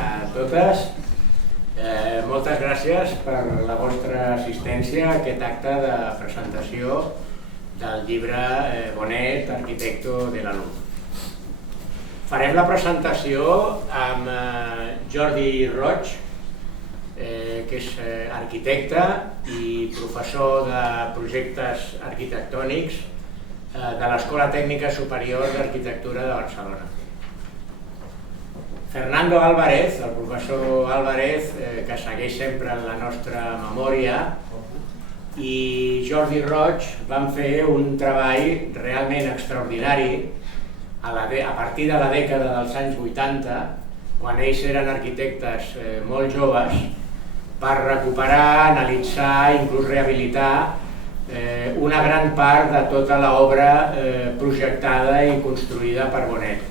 a totes. Moltes gràcies per la vostra assistència a aquest acte de presentació del llibre Bonet, Arquitecto de la Luz. Farem la presentació amb Jordi Roig, que és arquitecte i professor de projectes arquitectònics de l'Escola Tècnica Superior d'Arquitectura de Barcelona. Fernando Álvarez, el professor Álvarez, que segueix sempre en la nostra memòria, i Jordi Roig van fer un treball realment extraordinari a partir de la dècada dels anys 80, quan ells eren arquitectes molt joves, per recuperar, analitzar i inclús rehabilitar una gran part de tota l'obra projectada i construïda per Bonet.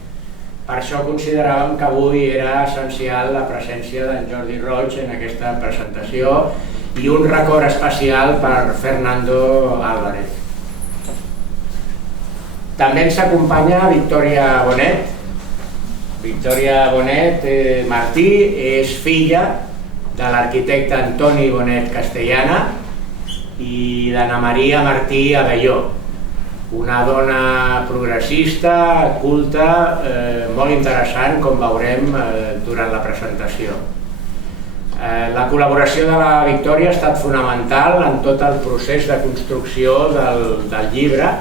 Per això consideràvem que avui era essencial la presència d'en Jordi Roig en aquesta presentació i un record especial per Fernando Álvarez. També ens acompanya Victòria Bonet. Victòria Bonet Martí és filla de l'arquitecte Antoni Bonet Castellana i d'Anna Maria Martí Abelló, una dona progressista, culta, molt interessant, com veurem durant la presentació. La col·laboració de la Victòria ha estat fonamental en tot el procés de construcció del llibre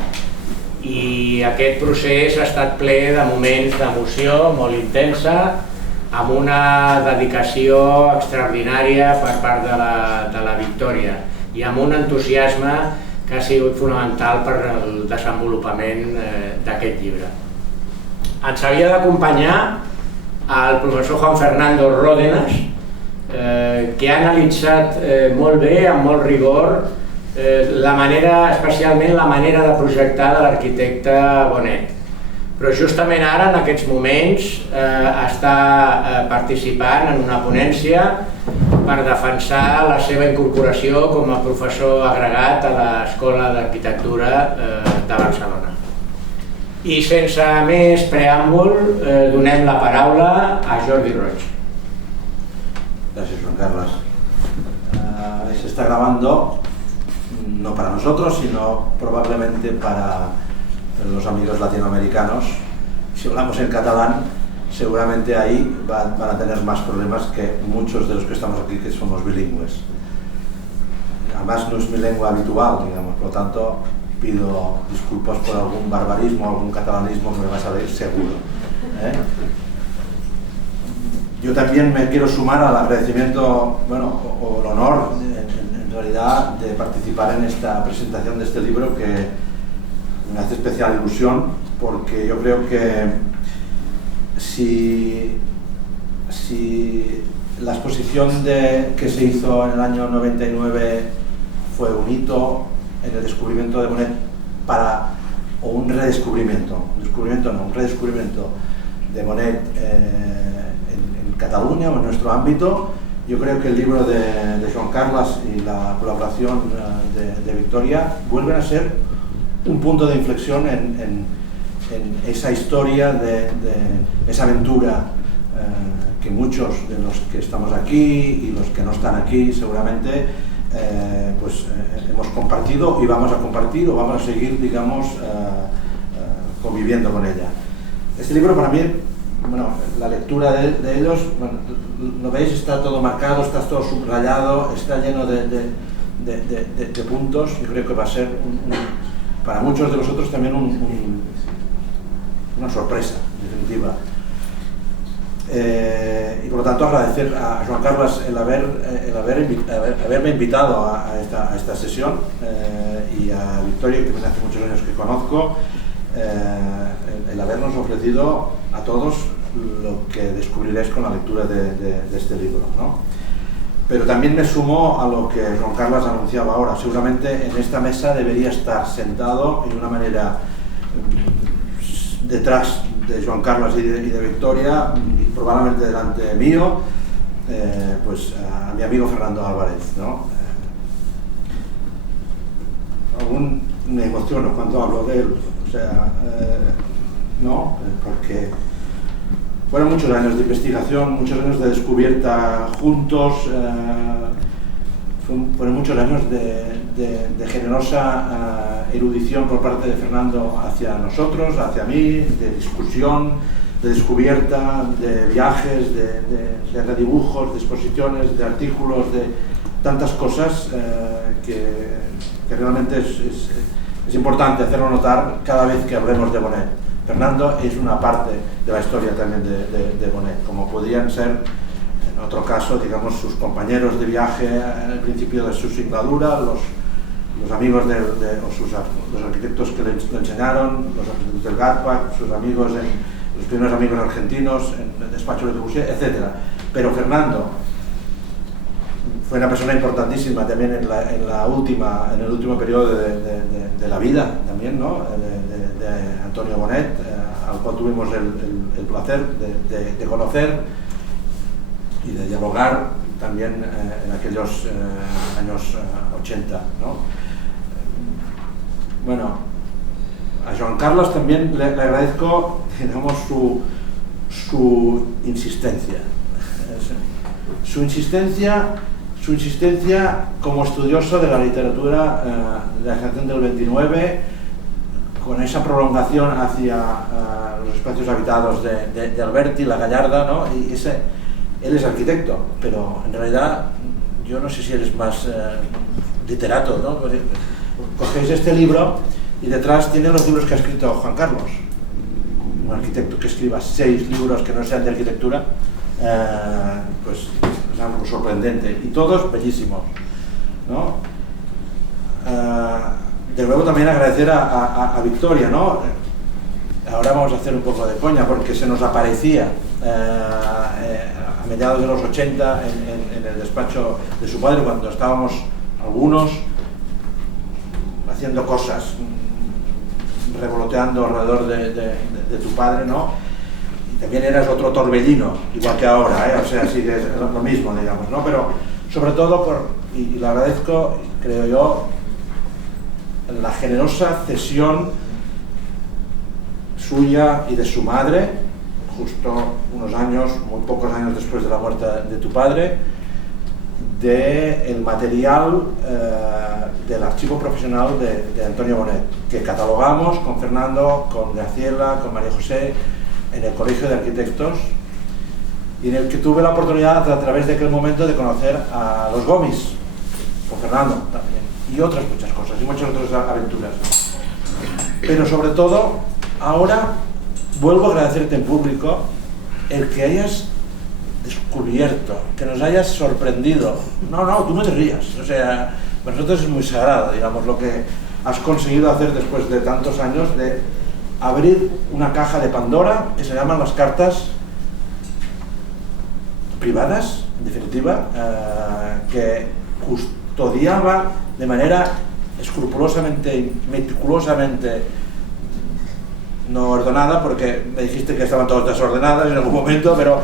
i aquest procés ha estat ple de moments d'emoció molt intensa, amb una dedicació extraordinària per part de la Victòria i amb un entusiasme que ha sigut fonamental per al desenvolupament d'aquest llibre. Ens havia d'acompanyar el professor Juan Fernando Ródenas, que ha analitzat molt bé, amb molt rigor, especialment la manera de projectar de l'arquitecte Bonet. Però justament ara, en aquests moments, està participant en una ponència per defensar la seva incorporació com a professor agregat a l'Escola d'Arquitectura de Barcelona. I sense més preàmbul, donem la paraula a Jordi Roig. Gracias, Juan Carlos. Se está grabando no para nosotros, sino probablemente para los amigos latinoamericanos. Si hablamos en catalán, seguramente ahí van a tener más problemas que muchos de los que estamos aquí, que somos bilingües. Además no es mi lengua habitual, digamos, por lo tanto pido disculpas por algún barbarismo, algún catalanismo que me va a salir seguro. Yo también me quiero sumar al agradecimiento, o el honor en realidad de participar en esta presentación de este libro, que me hace especial ilusión, porque yo creo que si la exposición que se hizo en el año 99 fue un hito en el descubrimiento de Bonet o un redescubrimiento, un redescubrimiento de Bonet en Cataluña o en nuestro ámbito, yo creo que el libro de Joan Carles y la colaboración de Victòria vuelven a ser un punto de inflexión en esa historia, de esa aventura que muchos de los que estamos aquí y los que no están aquí seguramente hemos compartido y vamos a compartir o vamos a seguir, digamos, conviviendo con ella. Este libro para mí, la lectura de ellos, lo veis, está todo marcado, está todo subrayado, está lleno de puntos. Yo creo que va a ser para muchos de vosotros también una sorpresa, en definitiva. Y por lo tanto agradecer a Joan Carles el haberme invitado a esta sesión y a Victòria, que desde hace muchos años que conozco, el habernos ofrecido a todos lo que descubriréis con la lectura de este libro, ¿no? Pero también me sumo a lo que Joan Carles anunciaba ahora. Seguramente en esta mesa debería estar sentado de una manera detrás de Joan Carles y de Victòria, y probablemente delante mío, a mi amigo Fernando Álvarez, ¿no? Aún me emociono cuando hablo de él, o sea, no, porque Fueron muchos años de investigación, muchos años de descubierta juntos, fueron muchos años de generosa erudición por parte de Fernando hacia nosotros, hacia mí, de discusión, de descubierta, de viajes, de redibujos, de exposiciones, de artículos, de tantas cosas que realmente es importante hacerlo notar cada vez que hablemos de Bonet. Fernando es una parte de la historia también de Bonet, como podrían ser, en otro caso, digamos, sus compañeros de viaje en el principio de su singladura, los amigos los arquitectos que le enseñaron, los arquitectos del GATPAC, sus amigos, los primeros amigos argentinos en el despacho de Le Corbusier, etc. Pero Fernando fue una persona importantísima también en el último periodo de la vida también, ¿no? de Antonio Bonet, al cual tuvimos el placer de conocer y de dialogar también en aquellos años 80, ¿no? Bueno, a Joan Carlos también le agradezco, digamos, su insistencia. Su insistencia como estudioso de la literatura de la generación del 29, con esa prolongación hacia los espacios habitados de Alberti, La Gallarda, ¿no? Y él es arquitecto, pero en realidad yo no sé si eres más literato, ¿no? Cogéis este libro y detrás tiene los libros que ha escrito Juan Carlos. Un arquitecto que escriba 6 libros que no sean de arquitectura, pues es algo sorprendente, y todos bellísimos, ¿no? De nuevo también agradecer a Victoria, ¿no? Ahora vamos a hacer un poco de coña porque se nos aparecía a mediados de los 80 en el despacho de su padre, cuando estábamos algunos haciendo cosas, revoloteando alrededor de tu padre, ¿no? Y también eras otro torbellino, igual que ahora, o sea, sí que es lo mismo, digamos, ¿no? Pero sobre todo y le agradezco, creo yo, la generosa cesión suya y de su madre, justo muy pocos años después de la muerte de tu padre, del material del archivo profesional de Antonio Bonet, que catalogamos con Fernando, con Graciela, con María José, en el Colegio de Arquitectos, y en el que tuve la oportunidad, a través de aquel momento, de conocer a los Gomis, con Fernando también, y otras muchas cosas, y muchas otras aventuras. Pero sobre todo, ahora vuelvo a agradecerte en público el que hayas descubierto, que nos hayas sorprendido. No, tú no te rías, o sea, para nosotros es muy sagrado, digamos, lo que has conseguido hacer después de tantos años de abrir una caja de Pandora que se llaman las cartas privadas, en definitiva, que custodiaba de manera escrupulosamente, meticulosamente, no ordenada, porque me dijiste que estaban todas desordenadas en algún momento, pero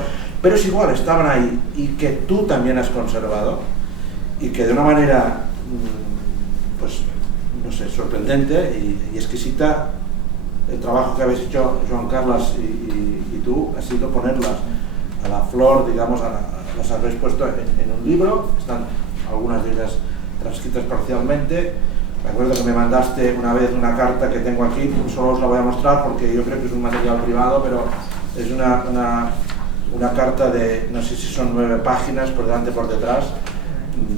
es igual, estaban ahí, y que tú también has conservado, y que de una manera, pues, no sé, sorprendente y exquisita, el trabajo que habéis hecho Joan Carlos y tú ha sido ponerlas a la flor, digamos, las habéis puesto en un libro, están algunas de ellas transcritas parcialmente. Me acuerdo que me mandaste una vez una carta que tengo aquí, solo os la voy a mostrar porque yo creo que es un material privado, pero es una carta de, no sé si son 9 páginas, por delante y por detrás,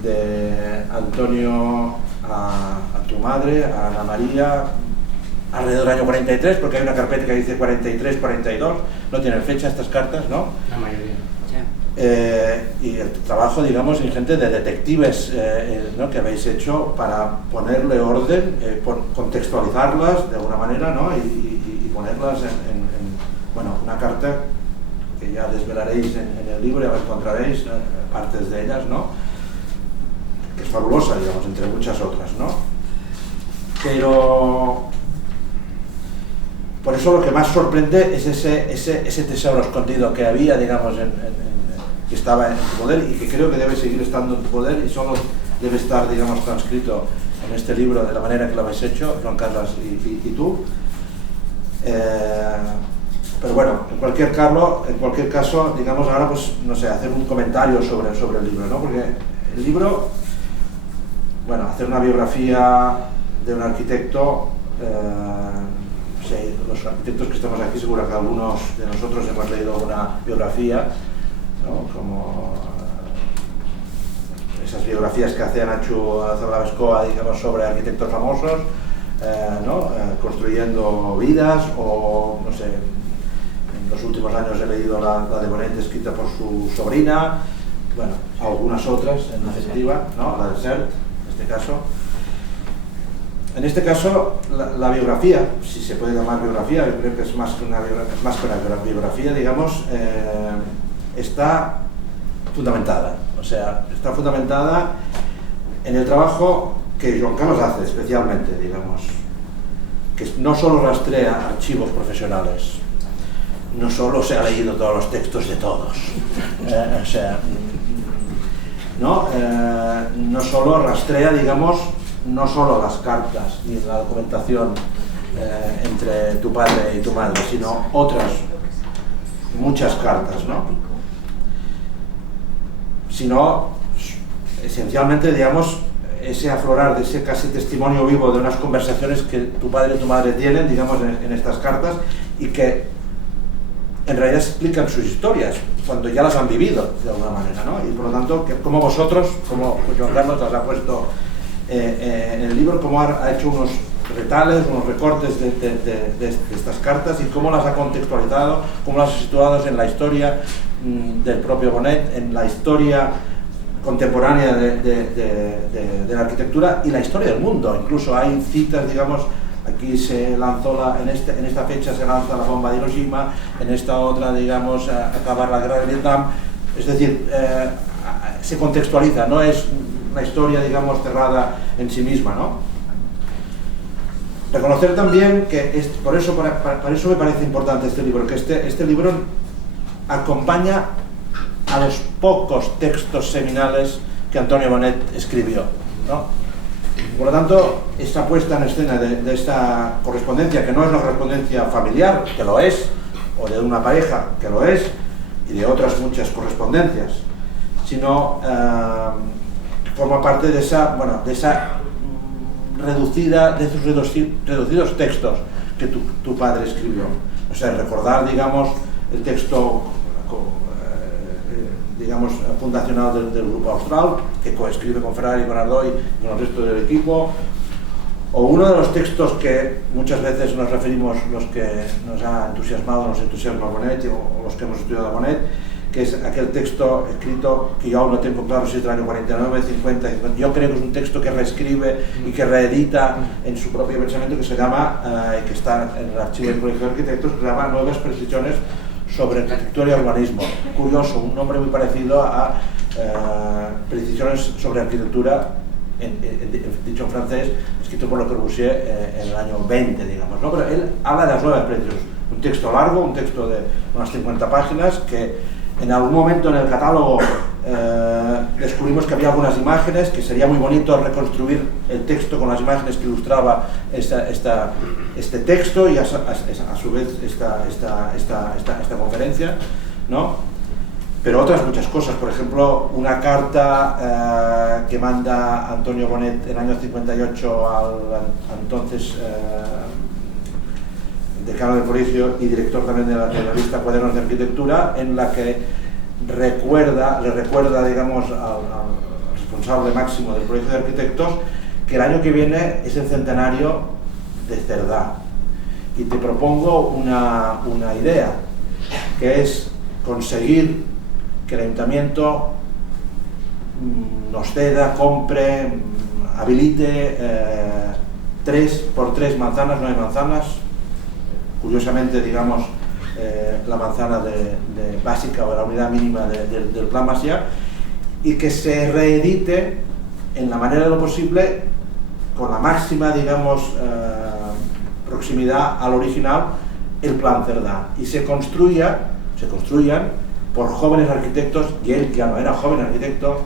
de Antonio a tu madre, a Ana María, alrededor del año 43, porque hay una carpeta que dice 43, 42, no tienen fecha estas cartas, ¿no? La mayoría. Y el trabajo, digamos, ingente de detectives, ¿no?, que habéis hecho para ponerle orden, contextualizarlas de alguna manera, ¿no?, y ponerlas bueno, una carta que ya desvelaréis en el libro, ya la encontraréis, partes de ellas, ¿no?, que es fabulosa, digamos, entre muchas otras, ¿no? Pero por eso lo que más sorprende es ese tesoro escondido que había, digamos, que estaba en tu poder y que creo que debe seguir estando en tu poder y solo debe estar, digamos, transcrito en este libro de la manera que lo habéis hecho, Juan Carlos y tú. Pero bueno, en cualquier caso, digamos ahora, pues, no sé, hacer un comentario sobre el libro, ¿no? Porque el libro, bueno, hacer una biografía de un arquitecto, sí, los arquitectos que estamos aquí, seguro que algunos de nosotros hemos leído una biografía, ¿no? Como esas biografías que hace Nacho Zablavescoa, digamos, sobre arquitectos famosos, ¿no? Construyendo vidas, o no sé, en los últimos años he leído la de Bonet escrita por su sobrina, bueno, algunas otras en definitiva, ¿no? La de Sert, en este caso. En este caso, la biografía, si se puede llamar biografía, yo creo que es más que una biografía, digamos, está fundamentada. O sea, está fundamentada en el trabajo que Joan Carlos hace especialmente, digamos, que no solo rastrea archivos profesionales, no solo se ha leído todos los textos de todos, o sea, no solo rastrea, digamos, no solo las cartas ni la documentación entre tu padre y tu madre, sino otras muchas cartas, ¿no? Sino esencialmente, digamos, ese aflorar de ese casi testimonio vivo de unas conversaciones que tu padre y tu madre tienen, digamos, en estas cartas, y que en realidad explican sus historias cuando ya las han vivido de alguna manera, ¿no? Y por lo tanto, como vosotros, como Joan Carlos las ha puesto en el libro, cómo ha hecho unos retales, unos recortes de estas cartas, y cómo las ha contextualizado, cómo las ha situado en la historia del propio Bonet, en la historia contemporánea de la arquitectura y la historia del mundo. Incluso hay citas, digamos, aquí se lanzó, en esta fecha se lanza la bomba de Hiroshima, en esta otra, digamos, acabar la guerra de Vietnam. Es decir, se contextualiza, no es una historia, digamos, cerrada en sí misma, ¿no? Reconocer también que, por eso me parece importante este libro, que este libro acompaña a los pocos textos seminales que Antonio Bonet escribió, ¿no? Por lo tanto, esta puesta en escena de esta correspondencia, que no es una correspondencia familiar, que lo es, o de una pareja, que lo es, y de otras muchas correspondencias, sino forma parte de esa esos reducidos textos que tu padre escribió. O sea, recordar, digamos, el texto digamos, fundacional del Grupo Austral, que coescribe con Ferrari, con Ardoy y con el resto del equipo, o uno de los textos que muchas veces nos referimos, los que nos ha entusiasmado, nos entusiasma Bonet, o los que hemos estudiado a Bonet, que es aquel texto escrito, que yo aún no tengo claro si es del año 49, 50, yo creo que es un texto que reescribe y que reedita en su propio pensamiento, que se llama, que está en el archivo del Colegio de Arquitectos, que se llama Nuevas Precisiones sobre Arquitectura y Urbanismo. Curioso, un nombre muy parecido a Precisiones sobre Arquitectura, dicho en francés, escrito por Le Corbusier en el año 20, digamos, ¿no? Pero él habla de las nuevas precisiones. Un texto largo, un texto de unas 50 páginas, que en algún momento en el catálogo descubrimos que había algunas imágenes, que sería muy bonito reconstruir el texto con las imágenes que ilustraba este texto y a su vez esta conferencia, ¿no? Pero otras muchas cosas, por ejemplo, una carta que manda Antonio Bonet en el año 58 al entonces decano del colegio y director también de la revista Cuadernos de Arquitectura, en la que le recuerda, digamos, al responsable máximo del Colegio de Arquitectos, que el año que viene es el centenario de Cerdá. Y te propongo una idea, que es conseguir que el ayuntamiento nos ceda, compre, habilite 3 por 3 manzanas, 9 manzanas, curiosamente, digamos, la manzana básica o la unidad mínima del Plan Macià, y que se reedite en la manera de lo posible con la máxima, digamos, proximidad al original, el Plan Cerdá, y se construyan por jóvenes arquitectos, y él ya no era joven arquitecto,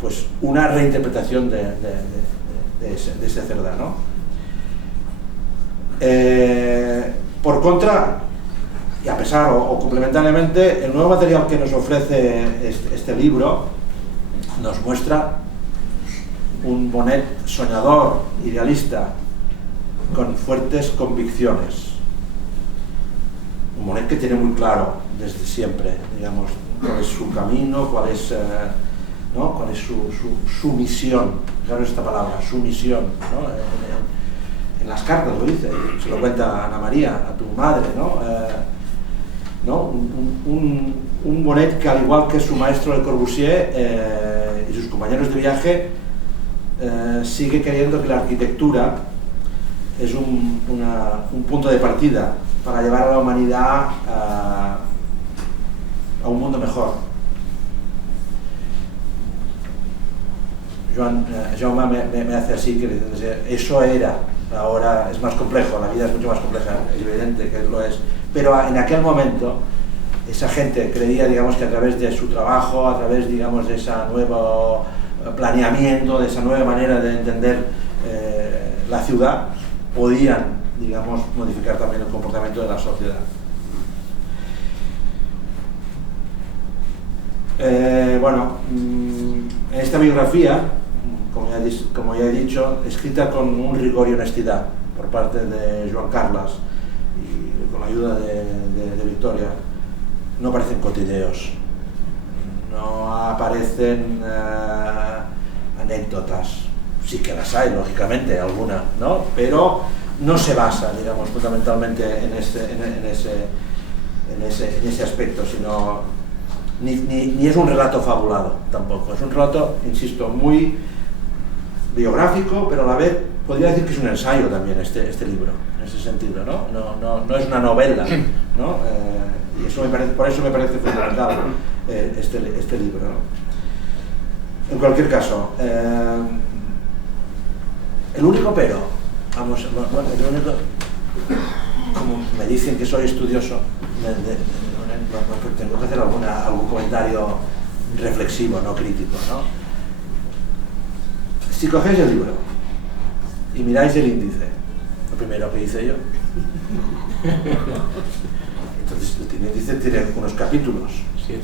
pues una reinterpretación de ese Cerdá, ¿no? Por contra, y a pesar o complementariamente, el nuevo material que nos ofrece este libro nos muestra un Bonet soñador, idealista, con fuertes convicciones. Un Bonet que tiene muy claro desde siempre, digamos, cuál es su camino, cuál es su misión. Fijaros esta palabra, su misión, ¿no? En las cartas lo dice, se lo cuenta Ana María, a tu madre, ¿no? Un Bonet que, al igual que su maestro Le Corbusier y sus compañeros de viaje, sigue creyendo que la arquitectura es un punto de partida para llevar a la humanidad a un mundo mejor. Jaume me hace así, que eso era, ahora es más complejo, la vida es mucho más compleja, es evidente que lo es, pero en aquel momento esa gente creía, digamos, que a través de su trabajo, a través, digamos, de ese nuevo planeamiento, de esa nueva manera de entender la ciudad, podían, digamos, modificar también el comportamiento de la sociedad. En esta biografía, como ya he dicho, escrita con un rigor y honestidad por parte de Joan Carles y con la ayuda de Victoria, no aparecen cotidianos, no aparecen anécdotas, sí que las hay, lógicamente, alguna, ¿no? Pero no se basa, digamos, fundamentalmente en ese aspecto, sino ni es un relato fabulado tampoco, es un relato, insisto, muy biográfico, pero a la vez podría decir que es un ensayo también este libro, en ese sentido, ¿no? No es una novela, ¿no? Y eso por eso me parece fundamental este libro, ¿no? En cualquier caso, el único pero, como me dicen que soy estudioso, tengo que hacer algún comentario reflexivo, no crítico, ¿no? Si cogéis el libro y miráis el índice, lo primero que hice yo, entonces el índice tiene unos capítulos. 7.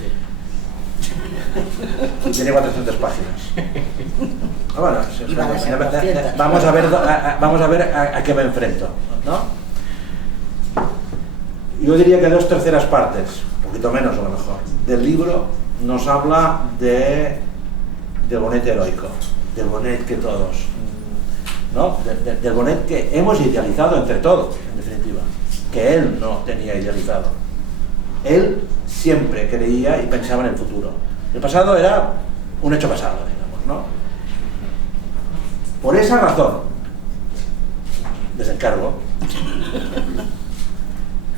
Y tiene 400 páginas. Bueno, vamos a ver a qué me enfrento, ¿no? Yo diría que 2/3 partes, un poquito menos a lo mejor, del libro nos habla del Bonet heroico, del Bonet que todos, ¿no? Del Bonet que hemos idealizado entre todos, en definitiva, que él no tenía idealizado. Él siempre creía y pensaba en el futuro. El pasado era un hecho pasado, digamos, ¿no? Por esa razón, les encargo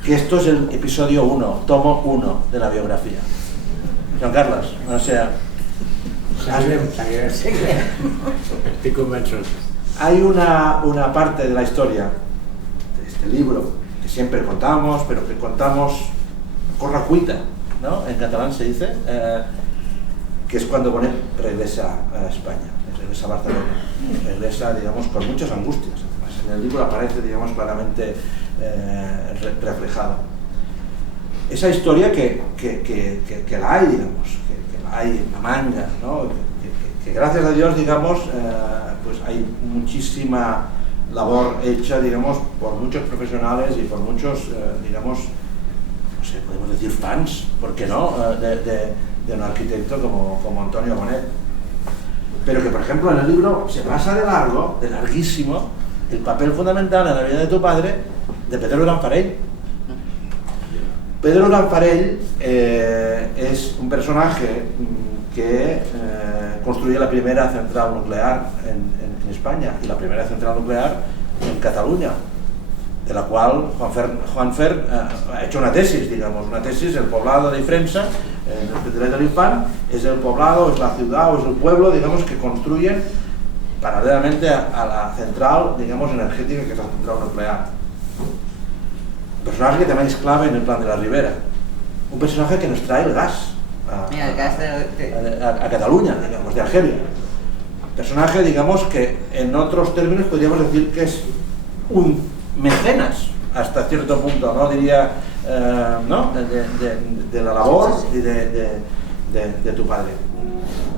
que esto es el episodio 1, tomo 1 de la biografía. Joan Carles, o sea... Estoy convencido. Hay una parte de la historia de este libro que siempre contamos, pero que contamos corracuita, ¿no? En catalán se dice, que es cuando Bonet regresa a España, regresa a Barcelona, regresa, digamos, con muchas angustias. Además, en el libro aparece, digamos, claramente reflejado. Esa historia que la hay, digamos, que la hay en la manga, ¿no? Que gracias a Dios, digamos, pues hay muchísima labor hecha, digamos, por muchos profesionales y por muchos, digamos, no sé, podemos decir fans, ¿por qué no?, de un arquitecto como Antonio Bonet. Pero que, por ejemplo, en el libro se pasa de largo, de larguísimo, el papel fundamental en la vida de tu padre, de Pedro Durán Farell. Pedro Durán Farell es un personaje que construye la primera central nuclear en España y la primera central nuclear en Cataluña, de la cual Juan Fer ha hecho una tesis, digamos, el poblado de Ifrensa, el Hospitalet de l'Infant, es el poblado, es la ciudad o es el pueblo, digamos, que construyen paralelamente a la central, digamos, energética, que es la central nuclear. Un personaje que también es clave en el plan de la Ribera, un personaje que nos trae el gas a Cataluña, digamos, de Argelia. Personaje, digamos, que en otros términos podríamos decir que es un mecenas hasta cierto punto, ¿no? Diría, ¿no? De la labor y de tu padre.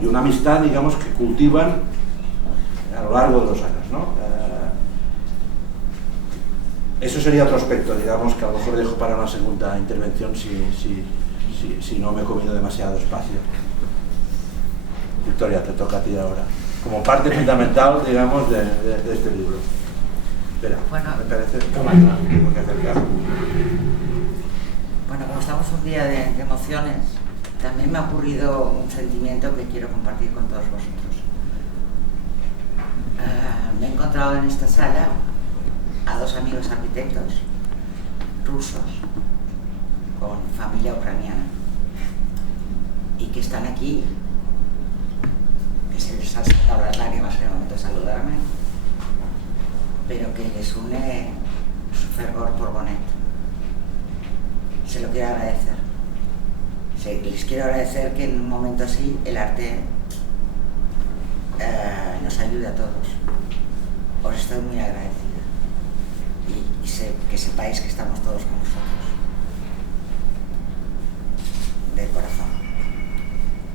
Y una amistad, digamos, que cultivan a lo largo de los años, ¿no? Eso sería otro aspecto, digamos, que a lo mejor dejo para una segunda intervención si no me he comido demasiado espacio. Victoria, te toca a ti ahora, como parte fundamental, digamos, de este libro. Espera, bueno, me parece que tengo que acercar. Bueno, como estamos un día de emociones, también me ha ocurrido un sentimiento que quiero compartir con todos vosotros. Me he encontrado en esta sala a dos amigos arquitectos rusos con familia ucraniana y que están aquí, que se les han sacado las lágrimas en el momento de saludarme, pero que les une su fervor por Bonet. Se lo quiero agradecer. Les quiero agradecer que en un momento así el arte nos ayude a todos. Os estoy muy agradecida y sé que sepáis que estamos todos con vosotros de corazón.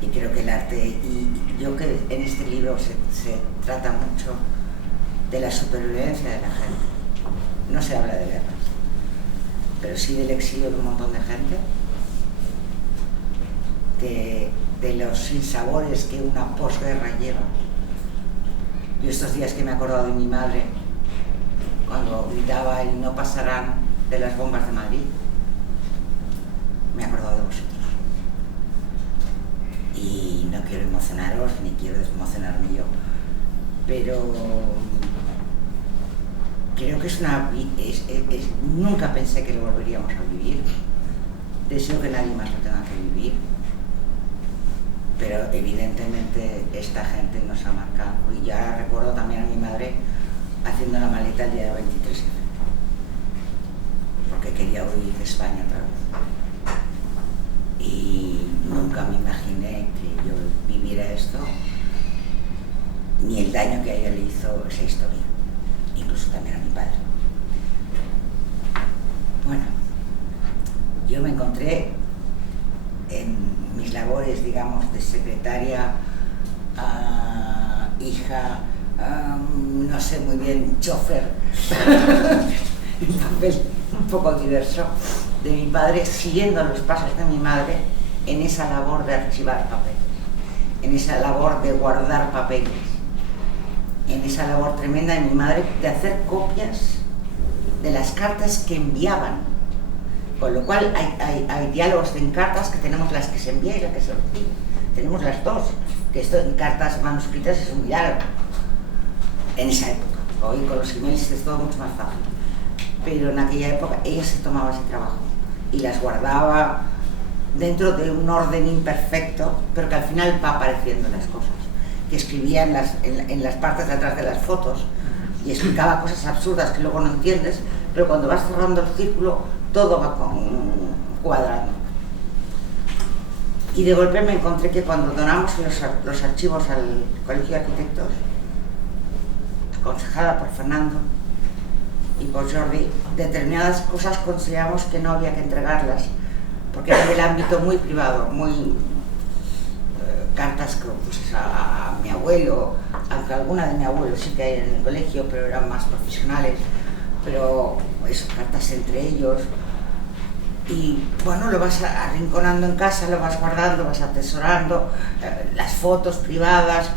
Y creo que el arte, y yo que en este libro se trata mucho de la supervivencia de la gente. No se habla de guerras, pero sí del exilio de un montón de gente, de los sinsabores que una posguerra lleva. Yo estos días que me he acordado de mi madre cuando gritaba y no pasarán de las bombas de Madrid, me he acordado de vosotros. Y no quiero emocionaros ni quiero desmocionarme yo, pero creo que nunca pensé que lo volveríamos a vivir. Deseo que nadie más lo tenga que vivir, pero evidentemente esta gente nos ha marcado. Y ya recuerdo también a mi madre haciendo la maleta el día de 23 porque quería huir de España otra vez. Y nunca me imaginé que yo viviera esto, ni el daño que a ella le hizo esa historia, incluso también a mi padre. Bueno, yo me encontré en mis labores, digamos, de secretaria, hija, no sé muy bien, chofer, un papel un poco diverso, de mi padre, siguiendo los pasos de mi madre en esa labor de archivar papeles, en esa labor de guardar papeles, en esa labor tremenda de mi madre de hacer copias de las cartas que enviaban. Con lo cual hay diálogos en cartas que tenemos las que se envía y las que se recibe. Tenemos las dos, que esto en cartas manuscritas es un diálogo. En esa época, hoy con los emails es todo mucho más fácil. Pero en aquella época ella se tomaba ese trabajo y las guardaba dentro de un orden imperfecto, pero que al final va apareciendo las cosas. Que escribía en las partes de atrás de las fotos y explicaba cosas absurdas que luego no entiendes, pero cuando vas cerrando el círculo todo va cuadrando. Y de golpe me encontré que cuando donamos los archivos al Colegio de Arquitectos, aconsejada por Fernando y por Jordi, determinadas cosas consideramos que no había que entregarlas, porque era del ámbito muy privado, muy cartas que puse a mi abuelo, aunque alguna de mi abuelo sí que hay en el colegio, pero eran más profesionales, pero eso, cartas entre ellos. Y bueno, lo vas arrinconando en casa, lo vas guardando, lo vas atesorando, las fotos privadas.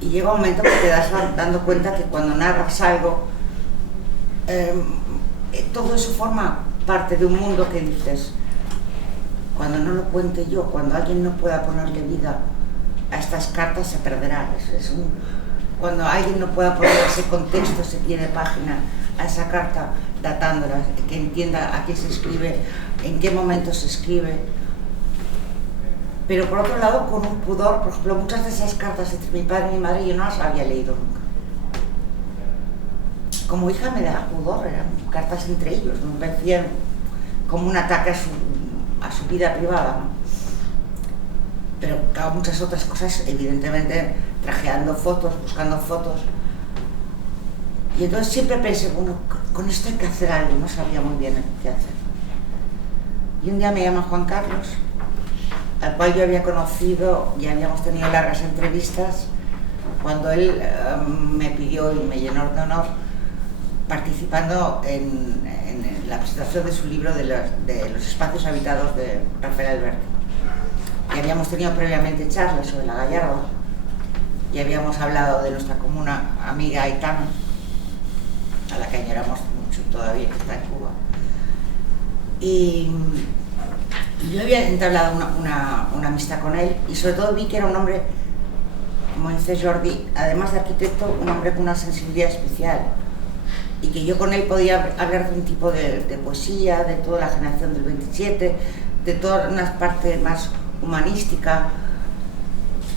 Y llega un momento que te das dando cuenta que cuando narras algo, todo eso forma parte de un mundo que dices, cuando no lo cuente yo, cuando alguien no pueda ponerle vida a estas cartas, se perderá. Cuando alguien no pueda poner ese contexto, ese pie de página a esa carta, datándola, que entienda a qué se escribe, en qué momento se escribe. Pero por otro lado, con un pudor, por ejemplo, muchas de esas cartas entre mi padre y mi madre yo no las había leído nunca. Como hija me daba pudor, eran cartas entre ellos, me parecían como un ataque a su vida privada, ¿no? Pero claro, muchas otras cosas, evidentemente, trajeando fotos, buscando fotos. Y entonces siempre pensé, bueno, con esto hay que hacer algo, no sabía muy bien qué hacer. Y un día me llama Juan Carlos, al cual yo había conocido y habíamos tenido largas entrevistas, cuando él me pidió y me llenó de honor participando en la presentación de su libro de los espacios habitados de Rafael Alberti. Y habíamos tenido previamente charlas sobre la Gallarda y habíamos hablado de nuestra común amiga Aitana, a la que añoramos mucho todavía, que está en Cuba. Y yo había entablado una amistad con él y sobre todo vi que era un hombre, como dice Jordi, además de arquitecto, un hombre con una sensibilidad especial y que yo con él podía hablar de un tipo de poesía, de toda la generación del 27, de toda una parte más humanística.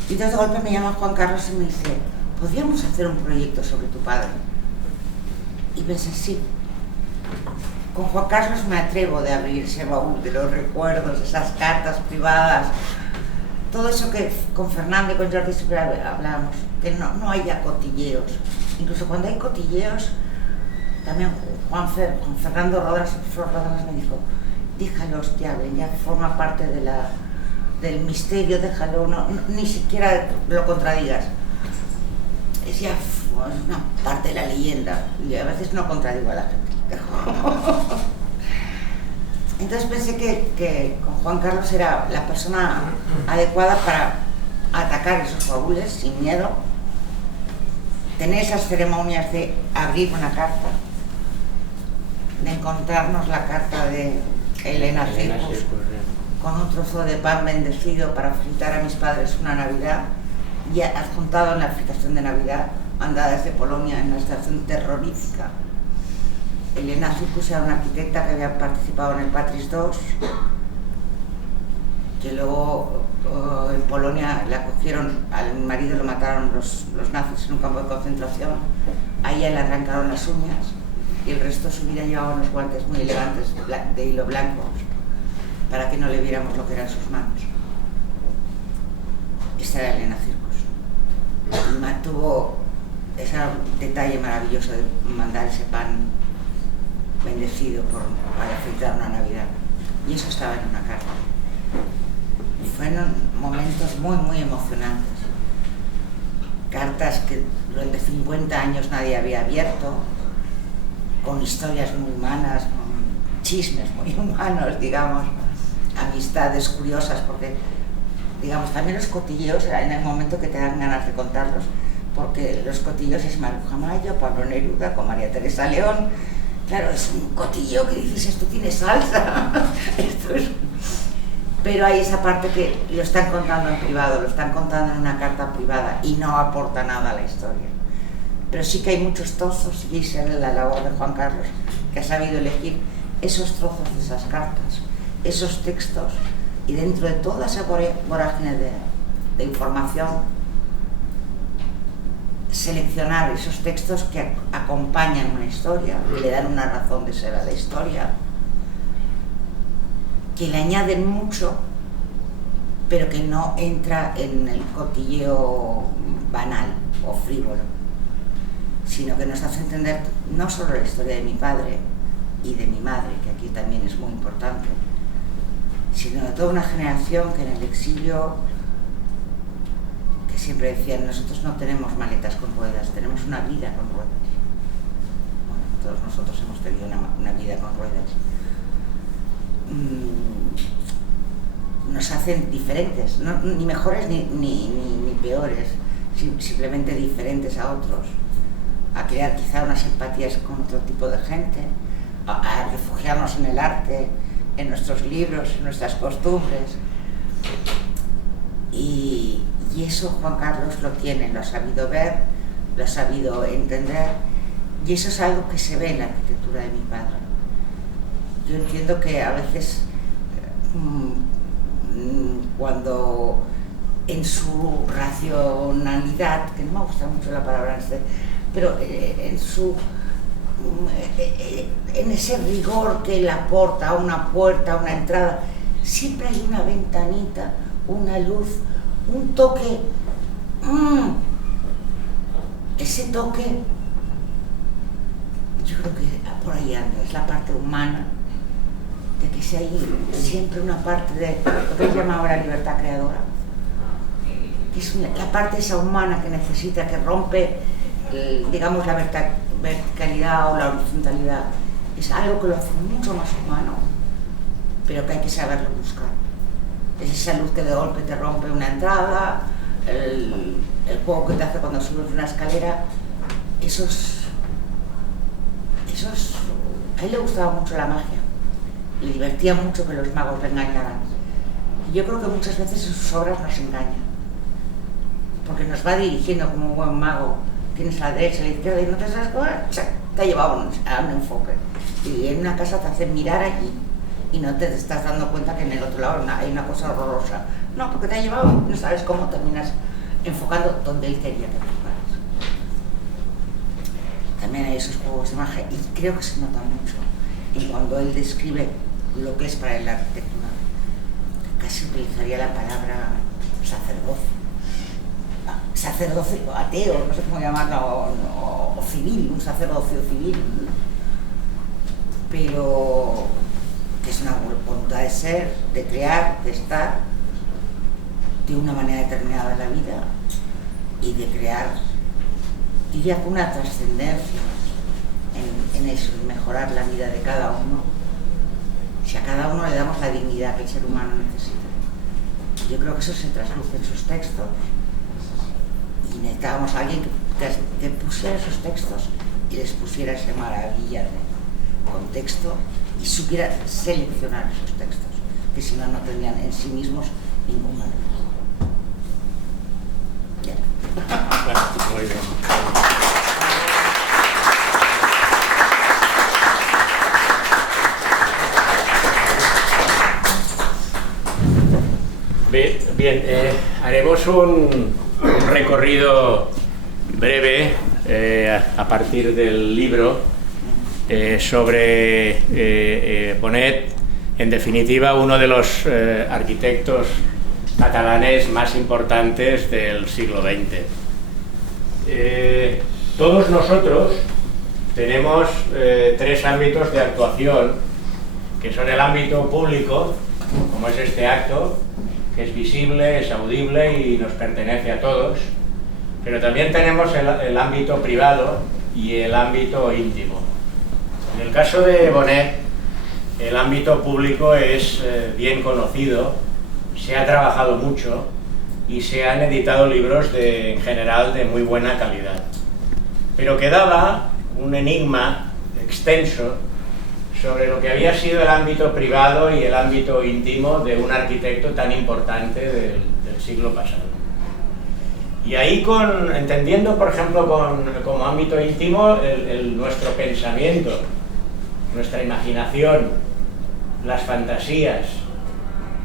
Y entonces de golpe me llama Juan Carlos y me dice, ¿podríamos hacer un proyecto sobre tu padre? Y pensé, sí. Con Juan Carlos me atrevo de abrir ese baúl de los recuerdos, esas cartas privadas, todo eso que con Fernando y con Jordi siempre hablábamos, que no haya cotilleos. Incluso cuando hay cotilleos, también Juan Fernando Rodras me dijo, déjalos que hablen, ya forma parte del misterio, déjalo, ni siquiera lo contradigas. Es ya una parte de la leyenda y a veces no contradigo a la gente. Entonces pensé que con Juan Carlos era la persona adecuada para atacar esos baúles sin miedo, tener esas ceremonias de abrir una carta, de encontrarnos la carta de Elena Circus con un trozo de pan bendecido para felicitar a mis padres una Navidad y adjuntado en la felicitación de Navidad mandada desde Polonia en una estación terrorífica. Elena Circus era una arquitecta que había participado en el Patris II, que luego en Polonia la cogieron, al marido lo mataron los nazis en un campo de concentración, a ella le arrancaron las uñas y el resto de su vida llevaba unos guantes muy elegantes de hilo blanco para que no le viéramos lo que eran sus manos. Esta era Elena Circus. Y tuvo ese detalle maravilloso de mandar ese pan bendecido para felicitar una Navidad. Y eso estaba en una carta. Y fueron momentos muy, muy emocionantes. Cartas que durante 50 años nadie había abierto, con historias muy humanas, con chismes muy humanos, digamos, amistades curiosas, porque, digamos, también los cotilleos en el momento que te dan ganas de contarlos, porque los cotilleos es Maruja Mayo, Pablo Neruda, con María Teresa León. Claro, es un cotilleo que dices, esto tiene salsa. Pero hay esa parte que lo están contando en privado, lo están contando en una carta privada y no aporta nada a la historia. Pero sí que hay muchos trozos, y esa es la labor de Juan Carlos, que ha sabido elegir esos trozos de esas cartas, esos textos, y dentro de toda esa vorágine de información, seleccionar esos textos que acompañan una historia, que le dan una razón de ser a la historia, que le añaden mucho, pero que no entra en el cotilleo banal o frívolo, sino que nos hace entender no solo la historia de mi padre y de mi madre, que aquí también es muy importante, sino de toda una generación que en el exilio, que siempre decían, nosotros no tenemos maletas con ruedas, tenemos una vida con ruedas. Bueno, todos nosotros hemos tenido una vida con ruedas. Nos hacen diferentes, ni mejores ni peores, simplemente diferentes a otros, a crear quizá unas empatías con otro tipo de gente, a refugiarnos en el arte, en nuestros libros, en nuestras costumbres. Y eso Juan Carlos lo tiene, lo ha sabido ver, lo ha sabido entender, y eso es algo que se ve en la arquitectura de mi padre. Yo entiendo que a veces cuando en su racionalidad, que no me gusta mucho la palabra pero en ese rigor que le aporta a una puerta, a una entrada, siempre hay una ventanita, una luz, un toque, ese toque yo creo que por ahí anda, es la parte humana, de que si hay siempre una parte de lo que se llama ahora libertad creadora, que es la parte esa humana que necesita, que rompe, digamos, la verticalidad o la horizontalidad. Es algo que lo hace mucho más humano, pero que hay que saberlo buscar. Es esa luz que de golpe te rompe una entrada, el juego que te hace cuando subes una escalera, a él le gustaba mucho la magia, le divertía mucho que los magos le engañaran. Y yo creo que muchas veces en sus obras nos engañan, porque nos va dirigiendo como un buen mago. Tienes a la derecha, a la izquierda y no te sabes cómo, te ha llevado a un enfoque. Y en una casa te hace mirar allí y no te estás dando cuenta que en el otro lado hay una cosa horrorosa. No, porque te ha llevado, no sabes cómo terminas enfocando donde él quería que enfocaras. También hay esos juegos de magia y creo que se nota mucho en cuando él describe lo que es para él la arquitectura. Casi utilizaría la palabra sacerdocio ateo, no sé cómo llamarlo, o civil, un sacerdocio civil, pero que es una voluntad de ser, de crear, de estar de una manera determinada en la vida y de crear, diría que una trascendencia en eso, en mejorar la vida de cada uno, si a cada uno le damos la dignidad que el ser humano necesita. Yo creo que eso se trasluce en sus textos. Y necesitábamos a alguien que pusiera esos textos y les pusiera esa maravilla de contexto y supiera seleccionar esos textos, que si no, no tendrían en sí mismos ningún valor. Ya. Muy bien. Bien, haremos un recorrido breve a partir del libro sobre Bonet, en definitiva uno de los arquitectos catalanes más importantes del siglo XX. Todos nosotros tenemos tres ámbitos de actuación, que son el ámbito público, como es este acto, que es visible, es audible y nos pertenece a todos, pero también tenemos el ámbito privado y el ámbito íntimo. En el caso de Bonet, el ámbito público es bien conocido, se ha trabajado mucho y se han editado libros en general de muy buena calidad. Pero quedaba un enigma extenso sobre lo que había sido el ámbito privado y el ámbito íntimo de un arquitecto tan importante del siglo pasado. Y ahí, entendiendo, por ejemplo, como ámbito íntimo nuestro pensamiento, nuestra imaginación, las fantasías,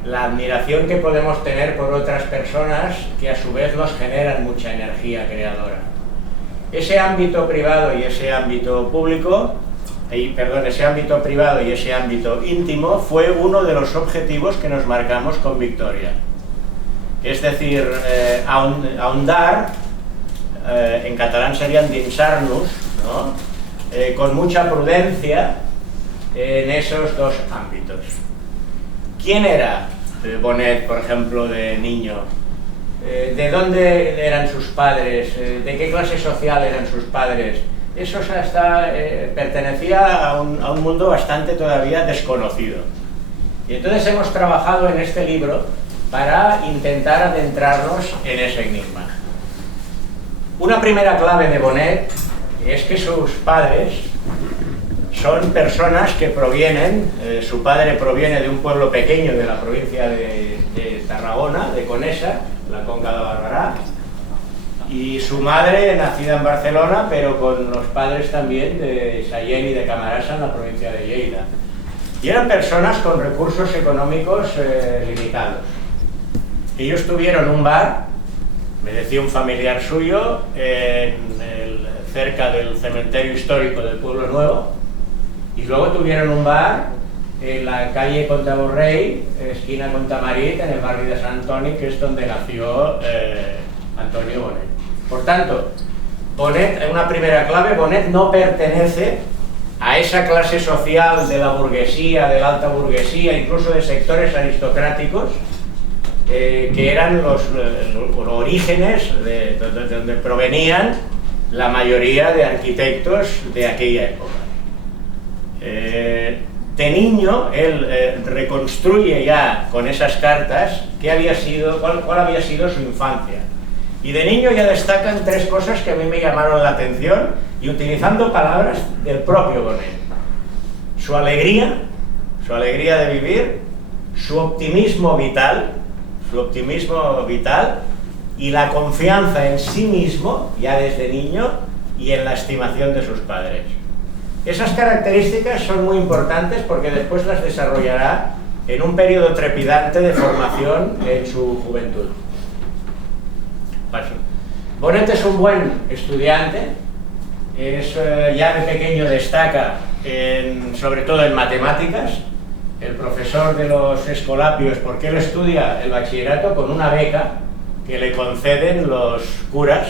la admiración que podemos tener por otras personas que a su vez nos generan mucha energía creadora. Ese ámbito privado y ese ámbito público, ese ámbito privado y ese ámbito íntimo fue uno de los objetivos que nos marcamos con Victoria. Es decir, ahondar, en catalán sería endinsar-nos, ¿no? Con mucha prudencia en esos dos ámbitos. ¿Quién era Bonet, por ejemplo, de niño? ¿De dónde eran sus padres? ¿De qué clase social eran sus padres? Eso pertenecía a un mundo bastante todavía desconocido. Y entonces hemos trabajado en este libro para intentar adentrarnos en ese enigma. Una primera clave de Bonet es que sus padres son personas que su padre proviene de un pueblo pequeño de la provincia de Tarragona, de Conesa, la Conca de Barberà, y su madre, nacida en Barcelona, pero con los padres también de Sallent y de Camarasa, en la provincia de Lleida. Y eran personas con recursos económicos limitados. Ellos tuvieron un bar, me decía un familiar suyo, cerca del cementerio histórico del Pueblo Nuevo, y luego tuvieron un bar en la calle Contaborrell, esquina Contamarit, en el barrio de Sant Antoni, que es donde nació Antonio Bonet. Por tanto, Bonet, una primera clave, Bonet no pertenece a esa clase social de la burguesía, de la alta burguesía, incluso de sectores aristocráticos, que eran los orígenes de donde provenían la mayoría de arquitectos de aquella época. De niño, él reconstruye ya con esas cartas cuál había sido su infancia. Y de niño ya destacan tres cosas que a mí me llamaron la atención, y utilizando palabras del propio Bonet. Su alegría de vivir, su optimismo vital, y la confianza en sí mismo, ya desde niño, y en la estimación de sus padres. Esas características son muy importantes porque después las desarrollará en un periodo trepidante de formación en su juventud. Paso. Bonet es un buen estudiante, ya de pequeño destaca sobre todo en matemáticas. El profesor de los Escolapios, porque él estudia el bachillerato con una beca que le conceden los curas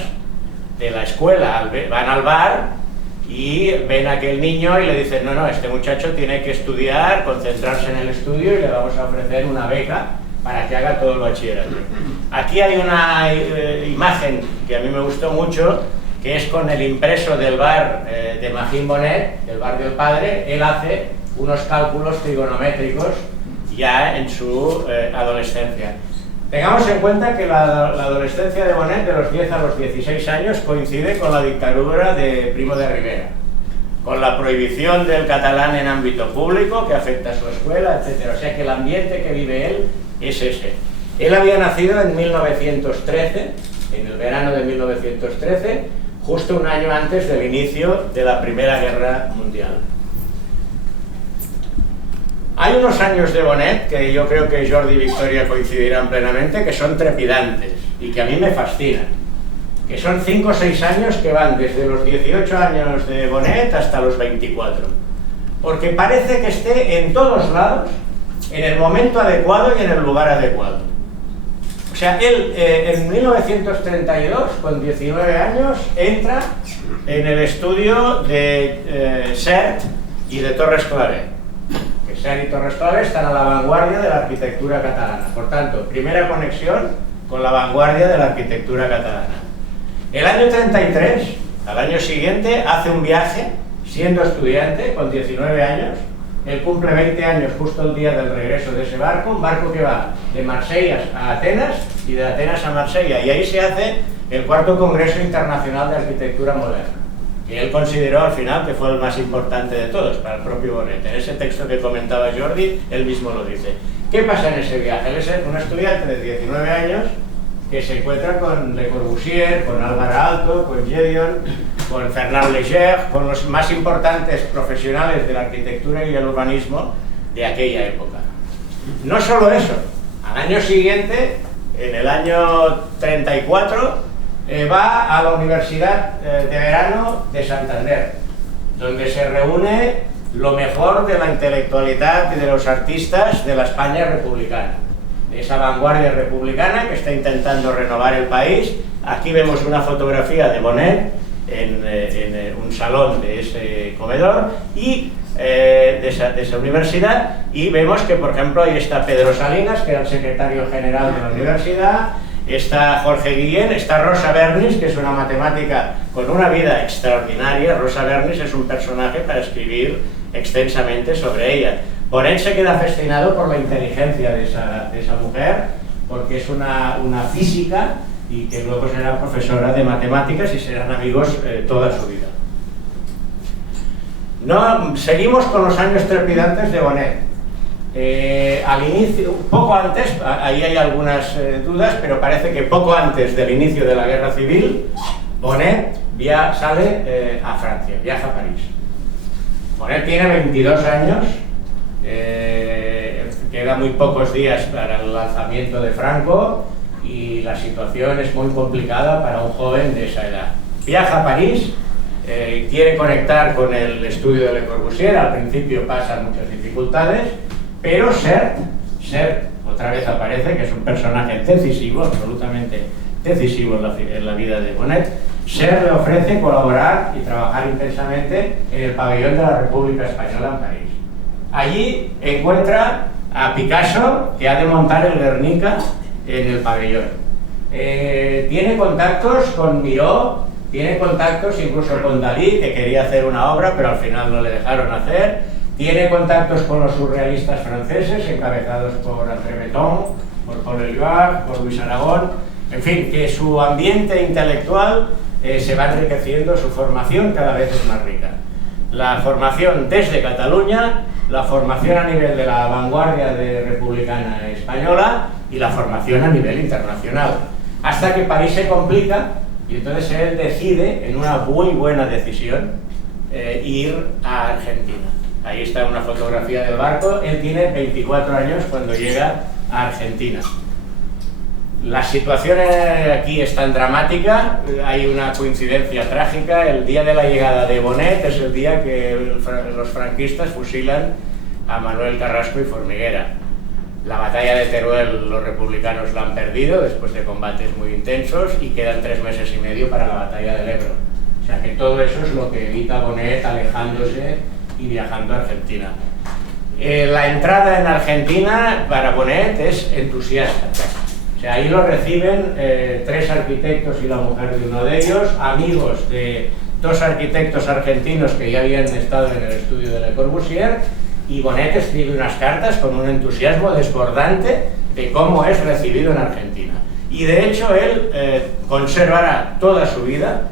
de la escuela. Van al bar y ven a aquel niño y le dicen: no, este muchacho tiene que estudiar, concentrarse en el estudio, y le vamos a ofrecer una beca para que haga todo el bachillerato. Aquí hay una imagen que a mí me gustó mucho, que es con el impreso del bar de Magín Bonet, del bar del padre. Él hace unos cálculos trigonométricos ya en su adolescencia. Tengamos en cuenta que la adolescencia de Bonet, de los 10 a los 16 años, coincide con la dictadura de Primo de Rivera, con la prohibición del catalán en ámbito público, que afecta a su escuela, etc. O sea que el ambiente que vive él es ese. Él había nacido en 1913, en el verano de 1913, justo un año antes del inicio de la Primera Guerra Mundial. Hay unos años de Bonet que yo creo que Jordi y Victoria coincidirán plenamente, que son trepidantes y que a mí me fascinan, que son 5 o 6 años que van desde los 18 años de Bonet hasta los 24, porque parece que esté en todos lados, en el momento adecuado y en el lugar adecuado. O sea, él en 1932, con 19 años, entra en el estudio de Sert y de Torres Clavé. Sert y Torres Clavé están a la vanguardia de la arquitectura catalana. Por tanto, primera conexión con la vanguardia de la arquitectura catalana. El año 33, al año siguiente, hace un viaje, siendo estudiante, con 19 años. Él cumple 20 años justo el día del regreso de ese barco, un barco que va de Marsella a Atenas y de Atenas a Marsella. Y ahí se hace el 4º Congreso Internacional de Arquitectura Moderna, que él consideró al final que fue el más importante de todos para el propio Bonet. En ese texto que comentaba Jordi, él mismo lo dice. ¿Qué pasa en ese viaje? Él es un estudiante de 19 años que se encuentra con Le Corbusier, con Álvaro Aalto, con Gédéon, con Fernand Léger, con los más importantes profesionales de la arquitectura y el urbanismo de aquella época. No solo eso, al año siguiente, en el año 34, va a la Universidad de Verano de Santander, donde se reúne lo mejor de la intelectualidad y de los artistas de la España republicana, de esa vanguardia republicana que está intentando renovar el país. Aquí vemos una fotografía de Bonet en un salón de ese comedor y de esa universidad, y vemos que, por ejemplo, ahí está Pedro Salinas, que era el secretario general de la universidad. Está Jorge Guillén, está Rosa Bernis, que es una matemática con una vida extraordinaria. Rosa Bernis es un personaje para escribir extensamente sobre ella. Bonet se queda fascinado por la inteligencia de esa mujer, porque es una física y que luego será profesora de matemáticas y serán amigos toda su vida. Seguimos con los años trepidantes de Bonet. Al inicio, poco antes, ahí hay algunas dudas, pero parece que poco antes del inicio de la Guerra Civil, Bonet sale a Francia, viaja a París. Bonet tiene 22 años, quedan muy pocos días para el lanzamiento de Franco y la situación es muy complicada para un joven de esa edad. Viaja a París, quiere conectar con el estudio de Le Corbusier. Al principio pasan muchas dificultades, pero Sert otra vez aparece, que es un personaje decisivo, absolutamente decisivo en la vida de Bonet. Ser le ofrece colaborar y trabajar intensamente en el pabellón de la República Española en París. Allí encuentra a Picasso, que ha de montar el Guernica en el pabellón. Tiene contactos con Miró, tiene contactos incluso con Dalí, que quería hacer una obra, pero al final no le dejaron hacer. Tiene contactos con los surrealistas franceses, encabezados por André Breton, por Paul Éluard, por Luis Aragón. En fin, que su ambiente intelectual se va enriqueciendo, su formación cada vez es más rica. La formación desde Cataluña, la formación a nivel de la vanguardia republicana española y la formación a nivel internacional. Hasta que París se complica y entonces él decide, en una muy buena decisión, ir a Argentina. Ahí está una fotografía del barco. Él tiene 24 años cuando llega a Argentina. La situación aquí es tan dramática, hay una coincidencia trágica. El día de la llegada de Bonet es el día que los franquistas fusilan a Manuel Carrasco y Formiguera. La batalla de Teruel los republicanos la han perdido después de combates muy intensos y quedan 3 meses y medio para la batalla del Ebro. O sea que todo eso es lo que evita Bonet alejándose y viajando a Argentina. La entrada en Argentina para Bonet es entusiasta. O sea, ahí lo reciben 3 arquitectos y la mujer de uno de ellos, amigos de 2 arquitectos argentinos que ya habían estado en el estudio de Le Corbusier, y Bonet escribe unas cartas con un entusiasmo desbordante de cómo es recibido en Argentina. Y de hecho él conservará toda su vida,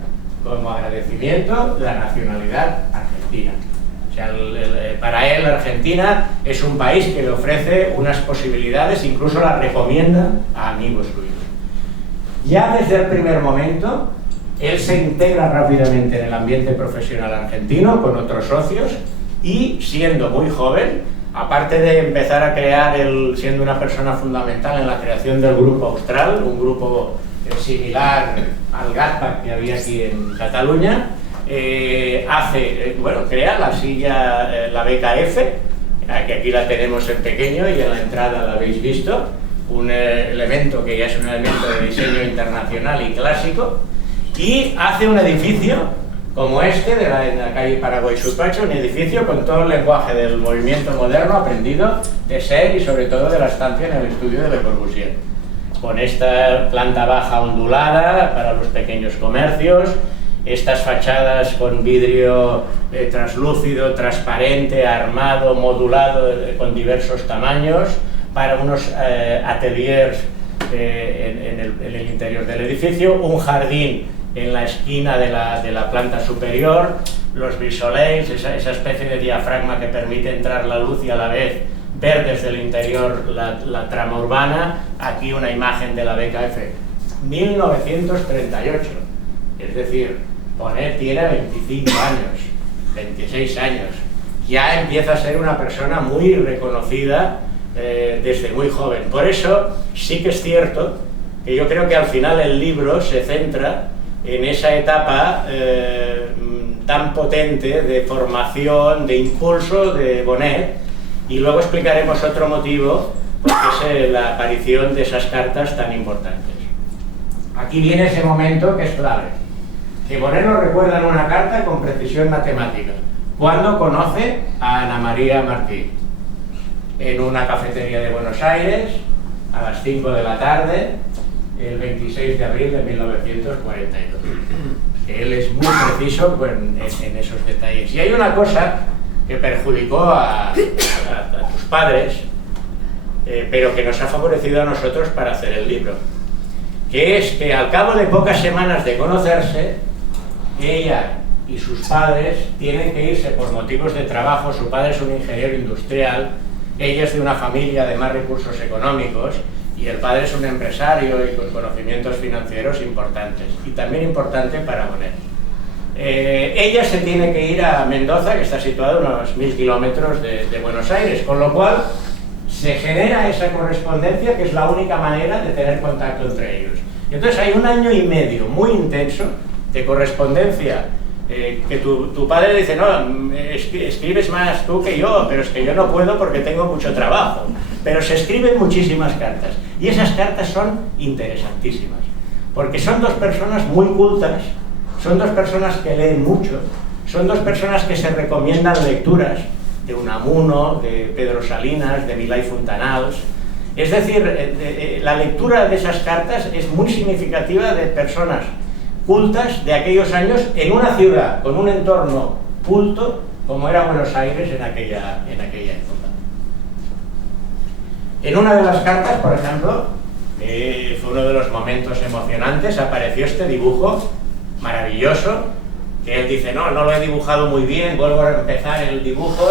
como agradecimiento, la nacionalidad argentina. O sea, para él Argentina es un país que le ofrece unas posibilidades, incluso las recomienda a amigos suyos. Ya desde el primer momento, él se integra rápidamente en el ambiente profesional argentino con otros socios y, siendo muy joven, aparte de empezar a crear, siendo una persona fundamental en la creación del Grupo Austral, un grupo similar al GATPAC que había aquí en Cataluña, crea la silla, la BKF, que aquí la tenemos en pequeño y en la entrada la habéis visto, un elemento que ya es un elemento de diseño internacional y clásico, y hace un edificio como este, en la calle Paraguay-Supacho, un edificio con todo el lenguaje del movimiento moderno aprendido de Ser y sobre todo de la estancia en el estudio de Le Corbusier, con esta planta baja ondulada para los pequeños comercios, estas fachadas con vidrio translúcido, transparente, armado, modulado, con diversos tamaños, para unos ateliers en el interior del edificio, un jardín en la esquina de la planta superior, los bisoleils, esa especie de diafragma que permite entrar la luz y a la vez ver desde el interior la trama urbana. Aquí una imagen de la BKF, 1938, es decir, Bonet tiene 25 años, 26 años, ya empieza a ser una persona muy reconocida desde muy joven. Por eso sí que es cierto que yo creo que al final el libro se centra en esa etapa tan potente de formación, de impulso de Bonet, y luego explicaremos otro motivo, porque es la aparición de esas cartas tan importantes. Aquí viene ese momento que es clave, que Bonet nos recuerda en una carta con precisión matemática, cuando conoce a Ana María Martí, en una cafetería de Buenos Aires, a las 5 de la tarde, el 26 de abril de 1942. Él es muy preciso en esos detalles. Y hay una cosa que perjudicó a tus padres, pero que nos ha favorecido a nosotros para hacer el libro, que es que al cabo de pocas semanas de conocerse, ella y sus padres tienen que irse por motivos de trabajo. Su padre es un ingeniero industrial, ella es de una familia de más recursos económicos, y el padre es un empresario y con conocimientos financieros importantes, y también importante para Bonet. Ella se tiene que ir a Mendoza, que está situado a unos 1000 kilómetros de Buenos Aires, con lo cual se genera esa correspondencia, que es la única manera de tener contacto entre ellos. Y entonces hay 1 año y medio muy intenso de correspondencia, que tu padre dice, no, escribes más tú que yo, pero es que yo no puedo porque tengo mucho trabajo. Pero se escriben muchísimas cartas, y esas cartas son interesantísimas, porque son 2 personas muy cultas, son dos personas que leen mucho, son dos personas que se recomiendan lecturas de Unamuno, de Pedro Salinas, de Milà i Fontanals. Es decir, la lectura de esas cartas es muy significativa de personas cultas de aquellos años en una ciudad con un entorno culto como era Buenos Aires en aquella época. En una de las cartas, por ejemplo, fue uno de los momentos emocionantes, apareció este dibujo maravilloso, que él dice, no lo he dibujado muy bien, vuelvo a empezar el dibujo.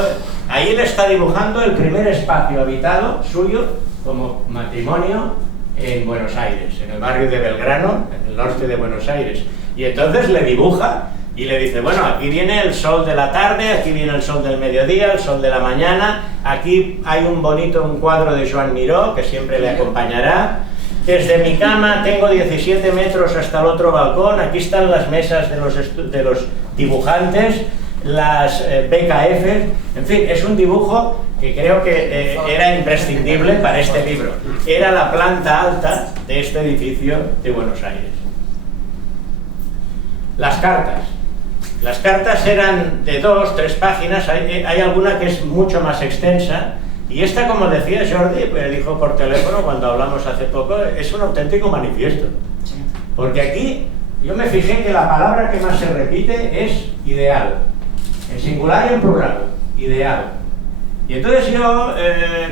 Ahí él está dibujando el primer espacio habitado suyo como matrimonio en Buenos Aires, en el barrio de Belgrano, en el norte de Buenos Aires. Y entonces le dibuja y le dice, bueno, aquí viene el sol de la tarde, aquí viene el sol del mediodía, el sol de la mañana, aquí hay un cuadro de Joan Miró, que siempre le acompañará. Desde mi cama tengo 17 metros hasta el otro balcón, aquí están las mesas de los dibujantes, las BKF, en fin, es un dibujo que creo que era imprescindible para este libro. Era la planta alta de este edificio de Buenos Aires. Las cartas eran de 2-3 páginas, hay alguna que es mucho más extensa, y esta, como decía Jordi, dijo por teléfono cuando hablamos hace poco, es un auténtico manifiesto. Porque aquí yo me fijé que la palabra que más se repite es ideal, en singular y en plural, ideal. Y entonces yo,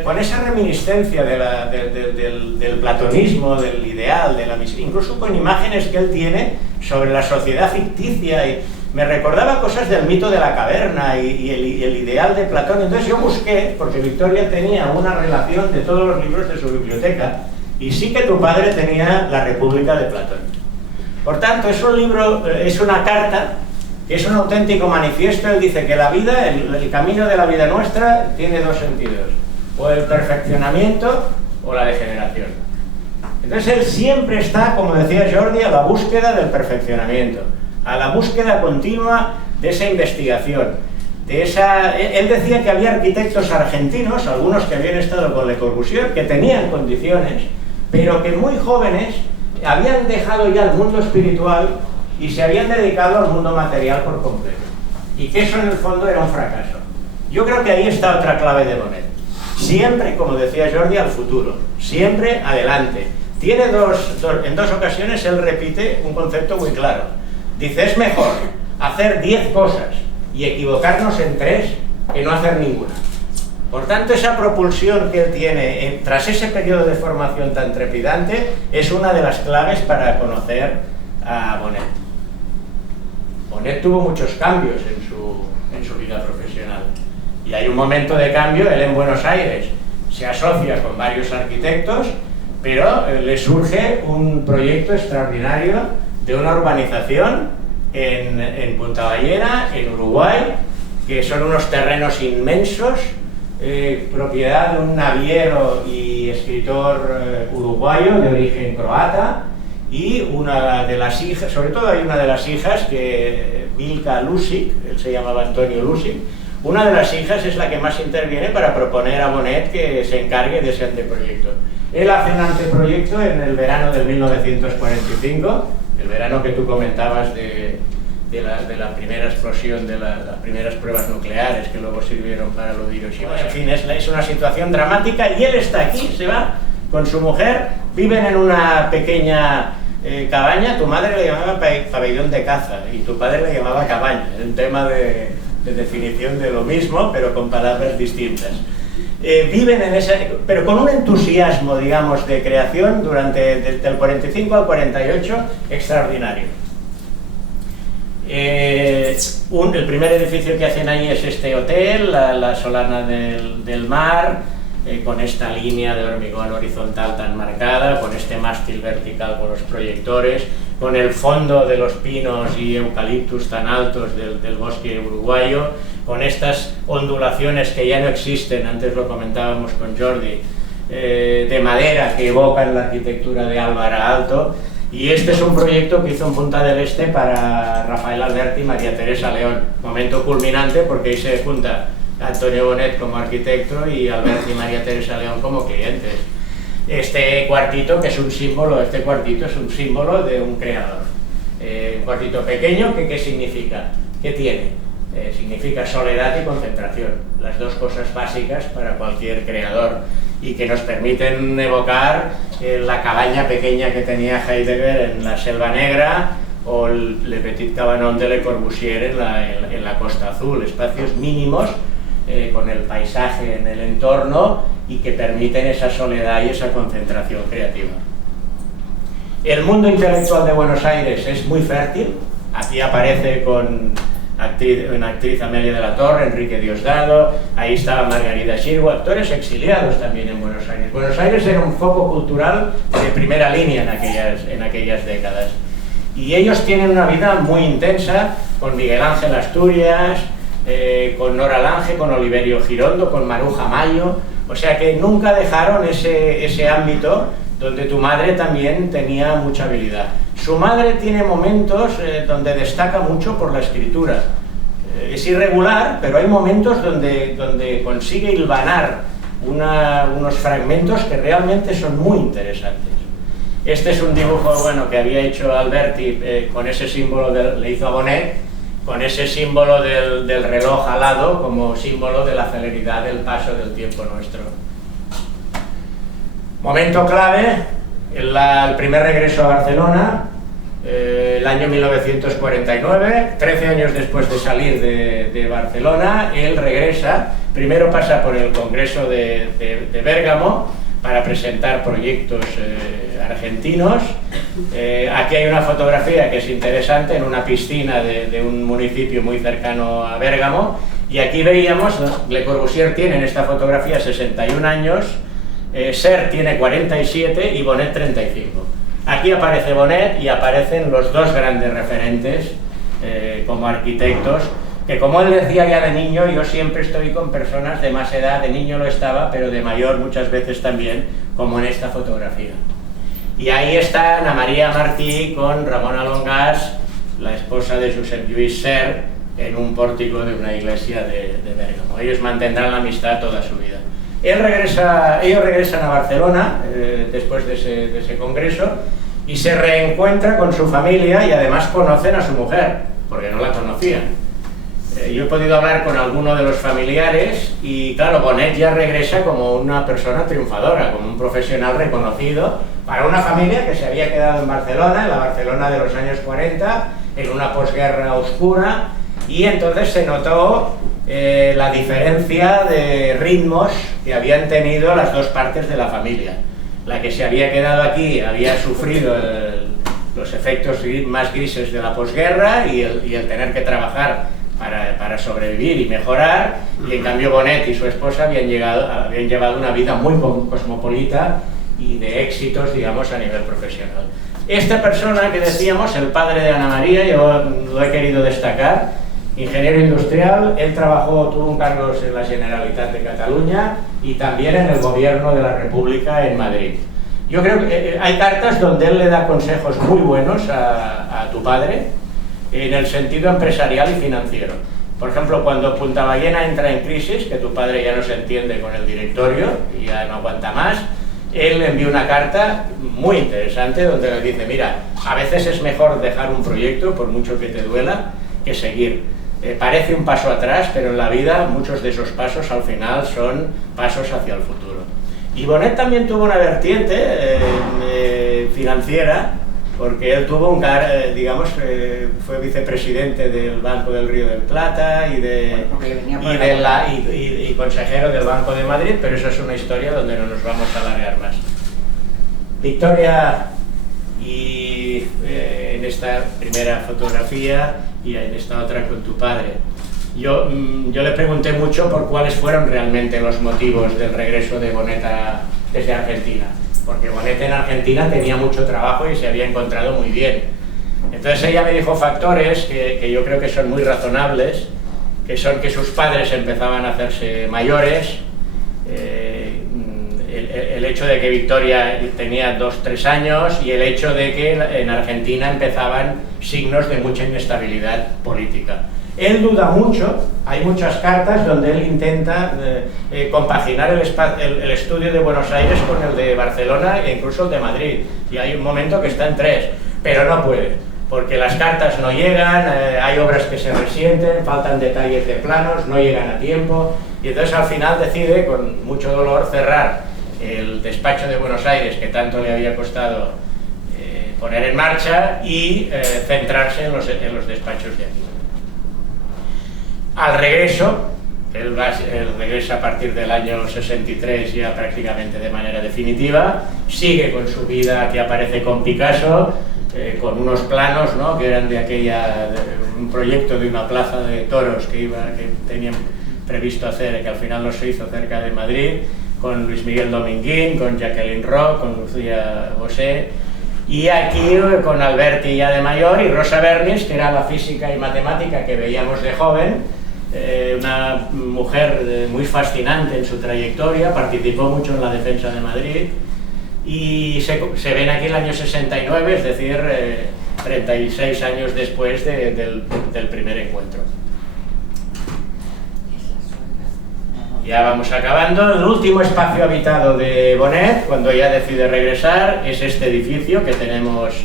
con esa reminiscencia del platonismo, del ideal, incluso con imágenes que él tiene sobre la sociedad ficticia, y me recordaba cosas del mito de la caverna y el ideal de Platón. Entonces yo busqué, porque Victoria tenía una relación de todos los libros de su biblioteca, y sí que tu padre tenía La República de Platón. Por tanto, es un libro, es una carta, que es un auténtico manifiesto. Él dice que la vida, el camino de la vida nuestra tiene dos sentidos, o el perfeccionamiento o la degeneración. Entonces él siempre está, como decía Jordi, a la búsqueda del perfeccionamiento, a la búsqueda continua de esa investigación, él decía que había arquitectos argentinos, algunos que habían estado con Le Corbusier, que tenían condiciones, pero que muy jóvenes habían dejado ya el mundo espiritual y se habían dedicado al mundo material por completo, y que eso en el fondo era un fracaso. Yo creo que ahí está otra clave de Bonet. Siempre, como decía Jordi, al futuro, siempre adelante. Tiene en dos ocasiones él repite un concepto muy claro. Dice, es mejor hacer 10 cosas y equivocarnos en 3 que no hacer ninguna. Por tanto, esa propulsión que él tiene tras ese periodo de formación tan trepidante es una de las claves para conocer a Bonet. Bonet tuvo muchos cambios en su vida profesional, y hay un momento de cambio. Él en Buenos Aires se asocia con varios arquitectos, pero le surge un proyecto extraordinario de una urbanización en Punta Ballena, en Uruguay, que son unos terrenos inmensos, propiedad de un naviero y escritor uruguayo de origen croata, y una de las hijas, sobre todo hay una de las hijas, que Milka Lusic, él se llamaba Antonio Lusic, una de las hijas es la que más interviene para proponer a Bonet que se encargue de ese anteproyecto. Él hace un anteproyecto en el verano del 1945, el verano que tú comentabas de la primera explosión, de las primeras pruebas nucleares que luego sirvieron para lo de Hiroshima. En fin, es una situación dramática, y él está aquí, se va con su mujer, viven en una pequeña cabaña. Tu madre le llamaba pabellón de caza y tu padre le llamaba cabaña, es un tema de definición de lo mismo, pero con palabras distintas. Viven en pero con un entusiasmo, digamos, de creación desde el 45 al 48 extraordinario. El primer edificio que hacen ahí es este hotel, la Solana del Mar, con esta línea de hormigón horizontal tan marcada, con este mástil vertical con los proyectores, con el fondo de los pinos y eucaliptus tan altos del bosque uruguayo, con estas ondulaciones que ya no existen, antes lo comentábamos con Jordi, de madera que evocan la arquitectura de Álvara Alto. Y este es un proyecto que hizo en Punta del Este para Rafael Alberti y María Teresa León. Momento culminante, porque ahí se junta Antonio Bonet como arquitecto y Alberti y María Teresa León como clientes. Este cuartito, que es un símbolo, de un creador. Un cuartito pequeño, ¿qué significa? ¿Qué tiene? Significa soledad y concentración, las dos cosas básicas para cualquier creador, y que nos permiten evocar la cabaña pequeña que tenía Heidegger en la Selva Negra, o Le Petit Cabanon de Le Corbusier en la Costa Azul, espacios mínimos con el paisaje en el entorno y que permiten esa soledad y esa concentración creativa. El mundo intelectual de Buenos Aires es muy fértil. Aquí aparece con una actriz Amelia de la Torre, Enrique Diosdado, ahí estaba Margarida Xirgu, actores exiliados también en Buenos Aires. Buenos Aires era un foco cultural de primera línea en aquellas décadas. Y ellos tienen una vida muy intensa, con Miguel Ángel Asturias, con Nora Lange, con Oliverio Girondo, con Maruja Mayo, o sea que nunca dejaron ese ámbito donde tu madre también tenía mucha habilidad. Su madre tiene momentos donde destaca mucho por la escritura. Es irregular, pero hay momentos donde consigue hilvanar unos fragmentos que realmente son muy interesantes. Este es un dibujo, bueno, que había hecho Alberti con ese símbolo, le hizo a Bonet, con ese símbolo del reloj alado como símbolo de la celeridad del paso del tiempo nuestro. Momento clave, el primer regreso a Barcelona, el año 1949, 13 años después de salir de Barcelona, él regresa, primero pasa por el Congreso de Bérgamo para presentar proyectos argentinos. Aquí hay una fotografía que es interesante en una piscina de un municipio muy cercano a Bérgamo, y aquí veíamos, Le Corbusier tiene en esta fotografía 61 años, Serre tiene 47 y Bonet 35. Aquí aparece Bonet y aparecen los dos grandes referentes como arquitectos, que como él decía ya de niño, yo siempre estoy con personas de más edad, de niño lo estaba, pero de mayor muchas veces también, como en esta fotografía. Y ahí está Ana María Martí con Ramona Longàs, la esposa de Josep Lluís Serre, en un pórtico de una iglesia de Bérgamo. Ellos mantendrán la amistad toda su vida. Ellos regresan a Barcelona después de ese congreso y se reencuentra con su familia, y además conocen a su mujer, porque no la conocían. Yo he podido hablar con alguno de los familiares y claro, Bonet ya regresa como una persona triunfadora, como un profesional reconocido para una familia que se había quedado en Barcelona, en la Barcelona de los años 40, en una posguerra oscura, y entonces se notó la diferencia de ritmos que habían tenido las dos partes de la familia. La que se había quedado aquí había sufrido los efectos más grises de la posguerra y el tener que trabajar para sobrevivir y mejorar, y en cambio Bonet y su esposa habían llevado una vida muy cosmopolita y de éxitos, digamos, a nivel profesional. Esta persona que decíamos, el padre de Ana María, yo lo he querido destacar, ingeniero industrial, él tuvo cargos en la Generalitat de Cataluña y también en el gobierno de la República en Madrid. Yo creo que hay cartas donde él le da consejos muy buenos a tu padre, en el sentido empresarial y financiero. Por ejemplo, cuando Punta Ballena entra en crisis, que tu padre ya no se entiende con el directorio y ya no aguanta más, él le envió una carta muy interesante donde le dice: mira, a veces es mejor dejar un proyecto, por mucho que te duela, que seguir. Parece un paso atrás, pero en la vida muchos de esos pasos al final son pasos hacia el futuro. Y Bonet también tuvo una vertiente financiera, porque él tuvo digamos, fue vicepresidente del Banco del Río de Plata y consejero del Banco de Madrid, pero eso es una historia donde no nos vamos a alargar más. Victoria, y en esta primera fotografía y en esta otra con tu padre. Yo le pregunté mucho por cuáles fueron realmente los motivos del regreso de Bonet desde Argentina, porque Bonet en Argentina tenía mucho trabajo y se había encontrado muy bien. Entonces ella me dijo factores que yo creo que son muy razonables, que son que sus padres empezaban a hacerse mayores, el hecho de que Victoria tenía 2-3 años y el hecho de que en Argentina empezaban signos de mucha inestabilidad política. Él duda mucho, hay muchas cartas donde él intenta compaginar el estudio de Buenos Aires con el de Barcelona e incluso el de Madrid, y hay un momento que está en 3, pero no puede. porque las cartas no llegan, hay obras que se resienten, faltan detalles de planos, no llegan a tiempo, y entonces al final decide, con mucho dolor, cerrar el despacho de Buenos Aires, que tanto le había costado poner en marcha, y centrarse en los despachos de aquí. Al regreso, él regresa a partir del año 63 ya prácticamente de manera definitiva, sigue con su vida, que aparece con Picasso, con unos planos, ¿no?, que eran un proyecto de una plaza de toros que tenían previsto hacer, que al final no se hizo, cerca de Madrid, con Luis Miguel Dominguín, con Jacqueline Roch, con Lucía Bosé, y aquí con Alberti ya de mayor, y Rosa Bernis, que era la física y matemática que veíamos de joven, una mujer muy fascinante en su trayectoria, participó mucho en la defensa de Madrid, y se ven aquí el año 69, es decir, 36 años después del primer encuentro. Ya vamos acabando. El último espacio habitado de Bonet, cuando ya decide regresar, es este edificio que tenemos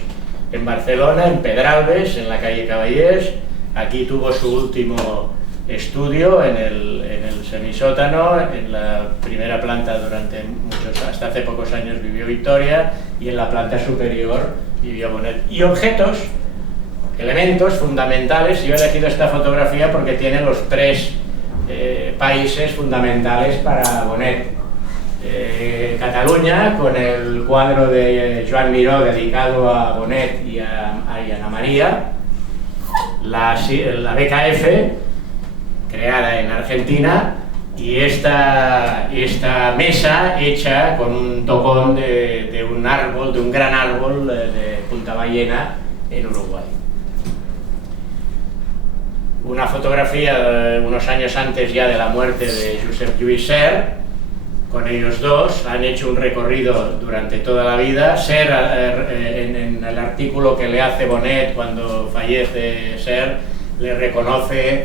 en Barcelona, en Pedralbes, en la calle Caballés. Aquí tuvo su último estudio en el semisótano, en la primera planta hasta hace pocos años vivió Victoria, y en la planta superior vivió Bonet. Y objetos, elementos fundamentales. Yo he elegido esta fotografía porque tiene los tres países fundamentales para Bonet. Cataluña, con el cuadro de Joan Miró dedicado a Bonet y a Ana María, la BKF, creada en Argentina, y esta mesa hecha con un tocón de un gran árbol de Punta Ballena en Uruguay. Una fotografía unos años antes ya de la muerte de Josep Lluís Ser. Con ellos dos han hecho un recorrido durante toda la vida. Ser, en el artículo que le hace Bonet cuando fallece Ser, le reconoce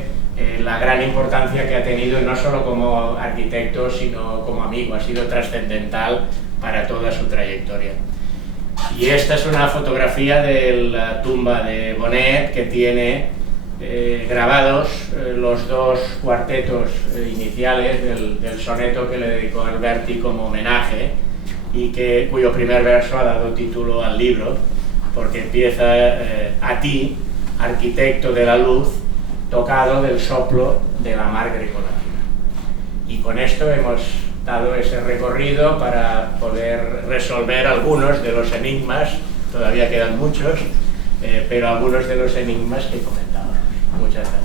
la gran importancia que ha tenido, no solo como arquitecto, sino como amigo. Ha sido trascendental para toda su trayectoria. Y esta es una fotografía de la tumba de Bonet, que tiene grabados los dos cuartetos iniciales del soneto que le dedicó Alberti como homenaje, y cuyo primer verso ha dado título al libro, porque empieza a ti, arquitecto de la luz, tocado del soplo de la mar grecolatina. Y con esto hemos dado ese recorrido para poder resolver algunos de los enigmas, todavía quedan muchos, pero algunos de los enigmas que comentaba. Muchas gracias.